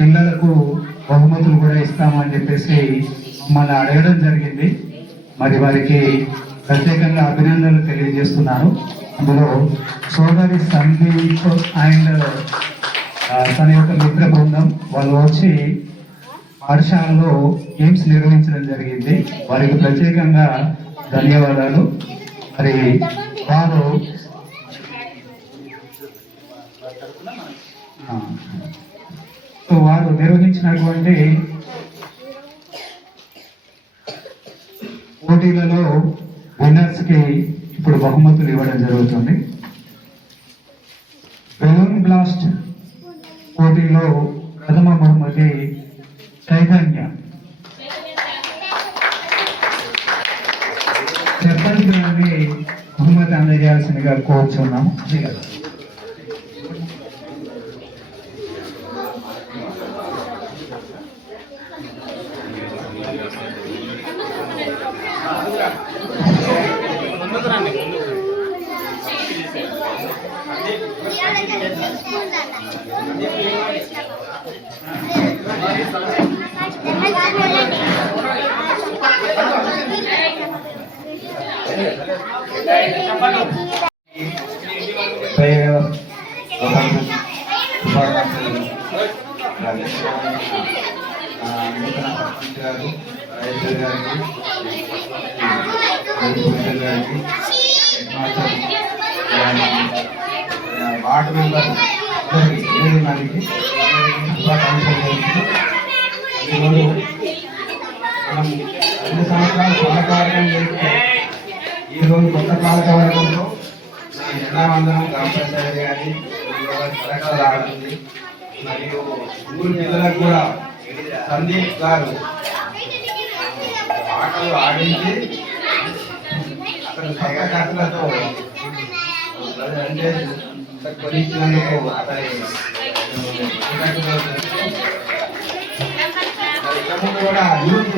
పిల్లలకు బహుమతులు కూడా ఇస్తామని చెప్పేసి మమ్మల్ని అడగడం జరిగింది. మరి వారికి ప్రత్యేకంగా అభినందనలు తెలియజేస్తున్నాను. అందులో సోదరి సందీప్ అండ్ తన యొక్క మిత్ర బృందం వాళ్ళు వచ్చి పాఠశాలలో గేమ్స్ నిర్వహించడం జరిగింది. వారికి ప్రత్యేకంగా ధన్యవాదాలు. మరి వారు నిర్వహించినటువంటి పోటీలలో విన్నర్స్ కి ఇప్పుడు బహుమతులు ఇవ్వడం జరుగుతుంది. బెలూన్ బ్లాస్ట్ పోటీలో ప్రథమ బహుమతి చైతన్య. సర్పంచ్ గారిని బహుమతి అందజేయాల్సిందిగా కోరుచున్నాము. వార్డు మెంబర్ అన్ని సంవత్సరాలు పాలకవర్గం చేస్తే ఈరోజు కొత్త పాలకవర్గంలో జనామందరం గ్రామపంచాయతీ గారి పథకాలు ఆడుతుంది. మరియు ఊరు పిల్లలకు కూడా సందీప్ గారు ఆటలు ఆడించి అతను సొంత ఖర్చులతో కొనిచ్చినందుకు అతని కూడా యూత్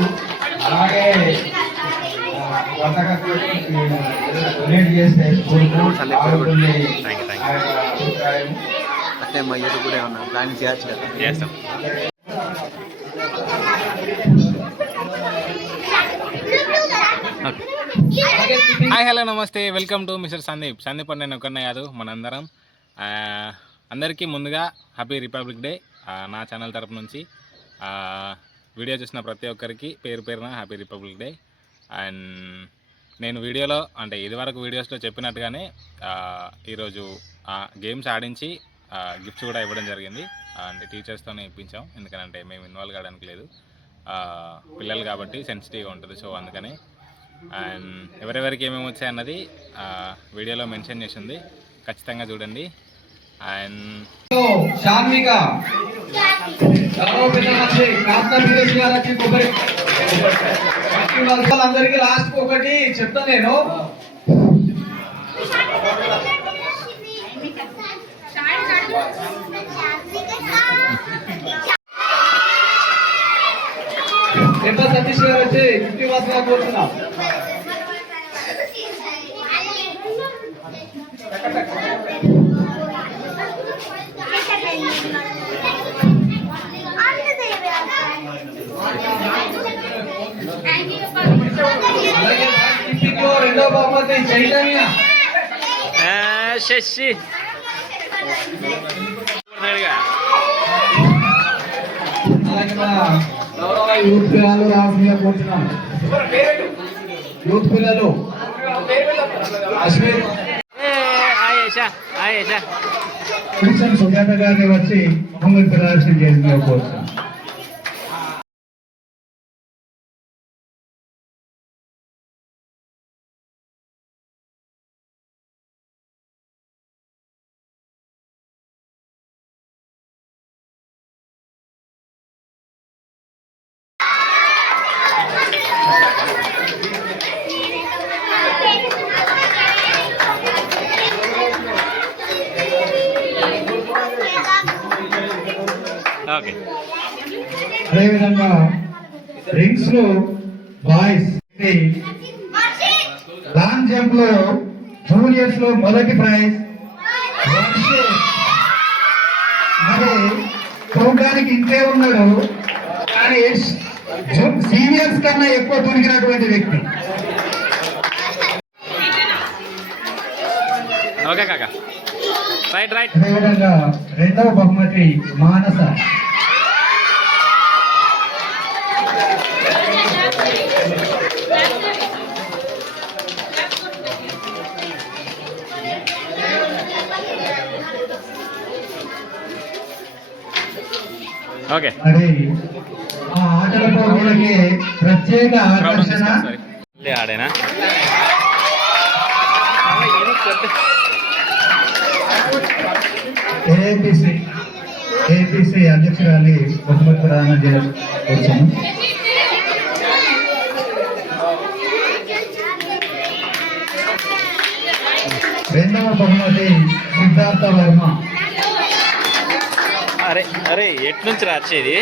అలాగే కొత్త ఖర్చులు డొనేట్ చేస్తే స్కూల్కు బాగుంటుంది అభిప్రాయం. అంటే మా యూత్ కూడా ఏమన్నా ప్లాన్ చేయొచ్చు కదా, చేస్తాం. హాయ్, హలో, నమస్తే, వెల్కమ్ టు మిస్టర్ సందీప్ అని నేను ఒకనే కాదు, మనందరం. అందరికీ ముందుగా హ్యాపీ రిపబ్లిక్ డే నా ఛానల్ తరపు నుంచి. వీడియో చూసిన ప్రతి ఒక్కరికి పేరు పేరున హ్యాపీ రిపబ్లిక్ డే. అండ్ నేను వీడియోలో అంటే ఇదివరకు వీడియోస్లో చెప్పినట్టుగానే ఈరోజు గేమ్స్ ఆడించి గిఫ్ట్స్ కూడా ఇవ్వడం జరిగింది. అంటే టీచర్స్తోనే ఇప్పించాం, ఎందుకంటే మేము ఇన్వాల్వ్ కావడానికి లేదు, పిల్లలు కాబట్టి సెన్సిటివ్గా ఉంటుంది. సో అందుకని అండ్ ఎవరెవరికి ఏమేమి వచ్చాయన్నది వీడియోలో మెన్షన్ చేసింది, ఖచ్చితంగా చూడండి. అండ్ అందరికి లాస్ట్ ఒకటి చెప్తా నేను. సతీష్ గారు వచ్చి 50 వాసుగా కోరుతున్నాం. రెండో బహుమతి చైతన్య. శశి యూత్ పిల్లలు రావాల్సిందిగా కోరుతున్నాం. యూత్ పిల్లలు సుజాత గారిని వచ్చి బహుమతి ప్రదర్శన చేసిందిగా కోరుతున్నాం. అదేవిధంగా రింగ్స్ లో బాయ్స్ లాంగ్ జంప్ లో జూనియర్స్ లో మొదటి ప్రైజ్. మరి చూడడానికి ఇంతే ఉన్నాడు కానీ సీనియర్స్ కన్నా ఎక్కువ తొడిగినటువంటి వ్యక్తి. ఓకే కాకా, రైట్ రైట్. అదేవిధంగా రెండవ బహుమతి మానస. ఓకే, మరి ఆ ఆటల పోటీలకి ప్రత్యేక ఆకర్షణ ఆడేనా ఏపీసీ అధ్యక్షురాలి బహుమతి ప్రదానం వచ్చాను. రెండవ బహుమతి సిద్ధార్థ వర్మ. అరే అరే ఎట్నుంచి రాచేది?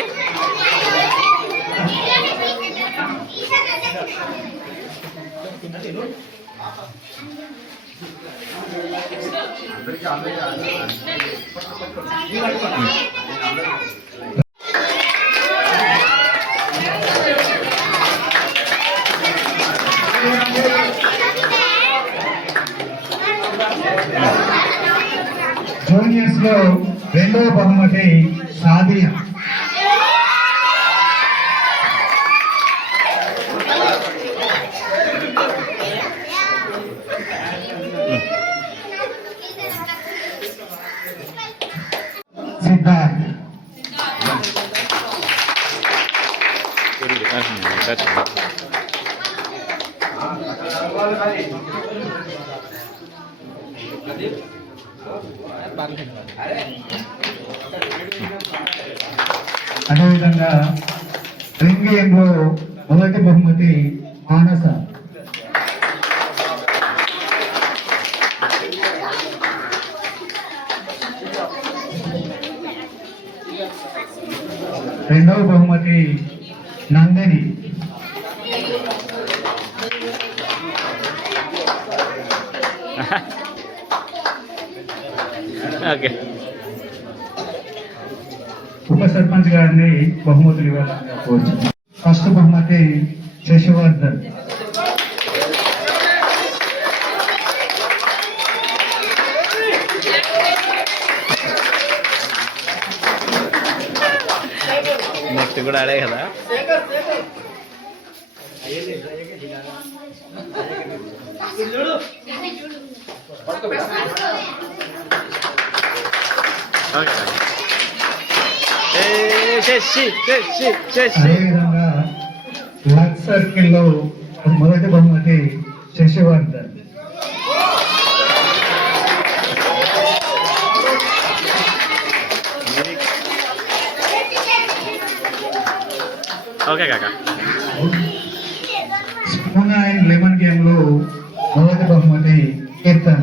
జూనియర్స్ లో రెండవ బహుమతి సాదియా. సిద్ధార్థ్. అదేవిధంగా రింగ్ గేమ్లో మొదటి బహుమతి మానస. రెండవ బహుమతి నందిని. ఓకే, ఉప సర్పంచ్ గారిని బహుమతులు ఇవ్వాలని కోరుచు. ఫస్ట్ బహుమతి శశివర్ధన్. నెక్స్ట్ కూడా ఆడే కదా. అదేవిధంగా లక్ సర్కిల్ లో మొదటి బహుమతి శశివర్ధన్. ఓకే కాకా. స్పూన్ అండ్ లెమన్ గేమ్ లో మొదటి బహుమతి కీర్తన.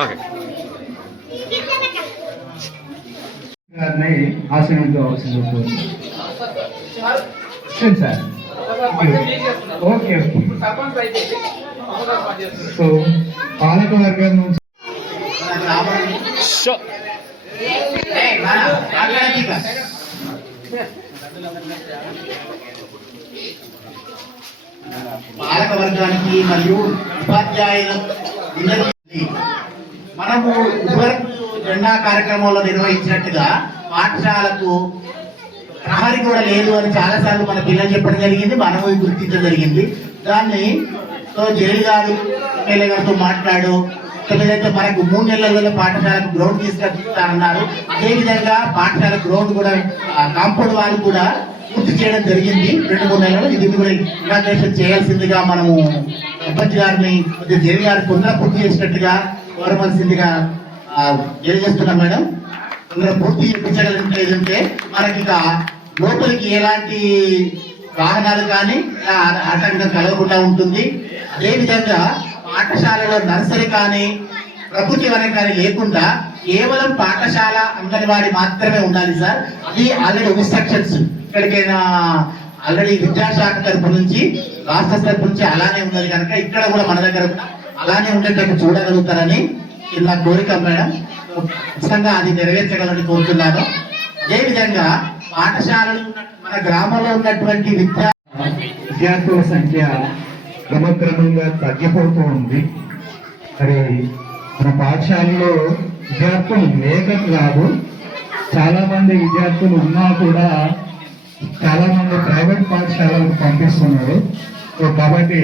ఓకే, గారిని ఆశీర్వదించవలసింది కోరుచు. Sir okay okay. సో పాలక వర్గం నుంచి షో పాలక వర్గానికి మరియు ఉపాధ్యాయుల మనము ఇదివరకు జెండా కార్యక్రమంలో నిర్వహించినట్టుగా పాఠశాలకు ప్రహరీ కూడా లేదు అని చాలాసార్లు మన పిల్లలు చెప్పడం జరిగింది, మనము గుర్తించడం జరిగింది. దాన్ని జైలు గారు ఎమ్మెల్యే గారితో మాట్లాడు, ఏదైతే మనకు 3 నెలల పాఠశాలకు గ్రౌండ్ తీసుకొస్తానన్నారు. అదేవిధంగా పాఠశాల గ్రౌండ్ కూడా కాంపౌండ్ వాళ్ళు కూడా పూర్తి చేయడం జరిగింది 2-3 నెలలు. ఇది కూడా ఇనాగ్రేషన్ చేయాల్సిందిగా మనము సర్పంచ్ గారిని జైలు గారి తొందర పూర్తి చేసినట్టుగా కోరవలసిందిగా తెలియజేస్తున్నాం మేడం. తొందర పూర్తి చేయించగలిగితే మనకి ఇక లోపలికి ఎలాంటి వాహనాలు కానీ ఆటంకం కలగకుండా ఉంటుంది. అదేవిధంగా పాఠశాలలో నర్సరీ కానీ ప్రభుత్వ వనం కానీ లేకుండా కేవలం పాఠశాల అంగన్వాడీ మాత్రమే ఉండాలి సార్. అది ఆల్రెడీ ఇన్స్ట్రక్షన్స్ ఇక్కడికైనా ఆల్రెడీ విద్యాశాఖ తరపు నుంచి రాష్ట్ర స్థాయి నుంచి అలానే ఉన్నది కనుక ఇక్కడ కూడా మన దగ్గర అలానే ఉండేటట్టు చూడగలుగుతారని ఇది నా కోరిక మేడం. ఖచ్చితంగా అది నెరవేర్చగలని కోరుతున్నాను. అదేవిధంగా పాఠశాలలు మన గ్రామంలో ఉన్నటువంటి విద్యార్థుల సంఖ్య క్రమక్రమంగా తగ్గిపోతూ ఉంది. మరి మన పాఠశాలలో విద్యార్థులు లేక కాదు, చాలా మంది విద్యార్థులు ఉన్నా కూడా చాలా మంది ప్రైవేట్ పాఠశాలలకు పంపిస్తున్నారు. సో కాబట్టి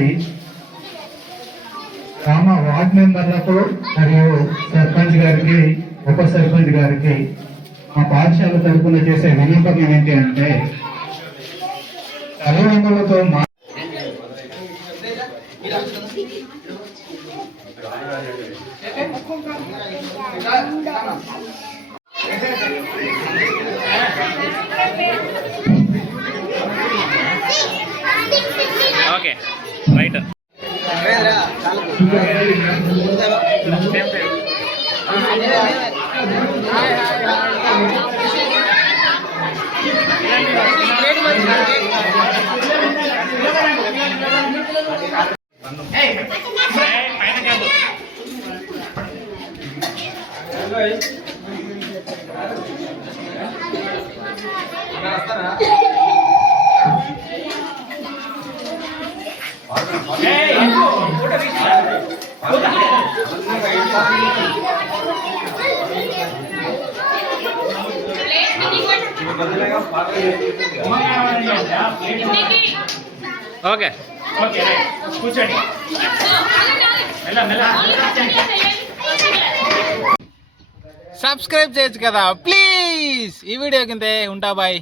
గ్రామ వార్డ్ మెంబర్లకు మరియు సర్పంచ్ గారికి, ఉప సర్పంచ్ గారికి మా పాఠశాల తరఫున చేసే విన్నపం ఏంటి అంటే తల్లిదండ్రులతో ఓకే రైట్. ఓకే కూర్చోండి. సబ్స్క్రైబ్ చేయొచ్చు కదా ప్లీజ్. ఈ వీడియో కింద ఉంటా బాయ్.